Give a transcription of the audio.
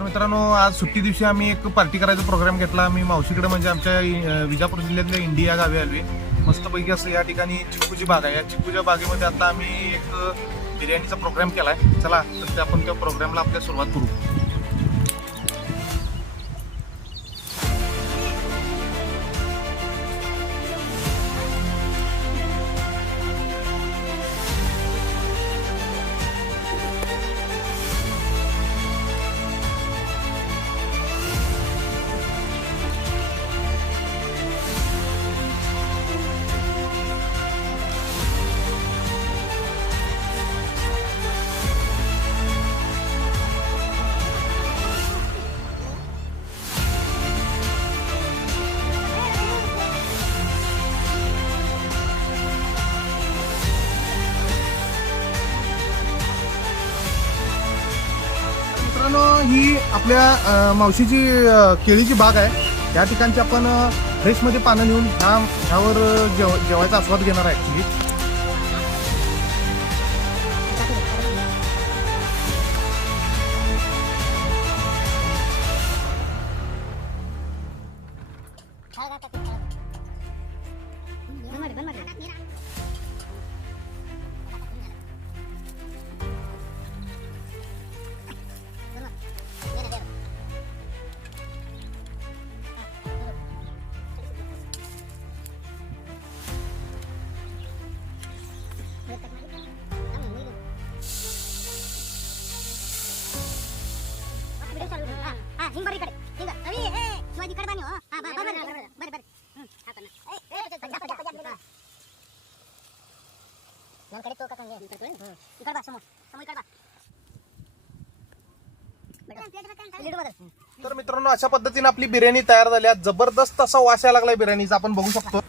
तर मित्रांनो, आज सुट्टी दिवशी आम्ही एक पार्टी करायचा प्रोग्राम घेतला. आम्ही मावशीकडे म्हणजे आमच्या विजापूर जिल्ह्यातल्या इंडिया गावी आलोय. मस्तपैकी असं या ठिकाणी चिक्कूची बाग आहे. या चिक्कूच्या बागेमध्ये आता आम्ही एक बिर्याणीचा प्रोग्राम केलाय. चला तर आपण त्या प्रोग्रामला आपल्या सुरुवात करू. मित्रांनो, ही आपल्या मावशीची केळीची बाग आहे. या ठिकाणची आपण फ्रेशमध्ये पानं नेऊन ह्यावर जेवायचा आस्वाद घेणार आहे ॲक्च्युली. तर मित्रांनो, अशा पद्धतीने आपली बिर्याणी तयार झाली आहे. जबरदस्त असा वास यायला लागलाय बिर्याणीचा, आपण बघू शकतो.